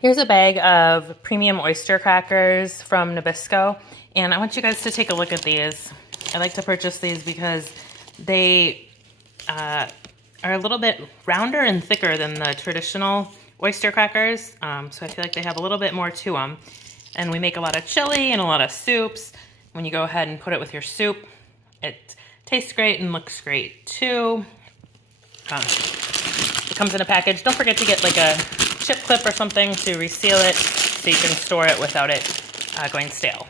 Here's a bag of premium oyster crackers from Nabisco, and I want you guys to take a look at these. I like to purchase these because they are a little bit rounder and thicker than the traditional oyster crackers, so I feel like they have a little bit more to them. And we make a lot of chili and a lot of soups. When you go ahead and put it with your soup, it tastes great and looks great too. It comes in a package. Don't forget to get like a chip clip or something to reseal it so you can store it without it going stale.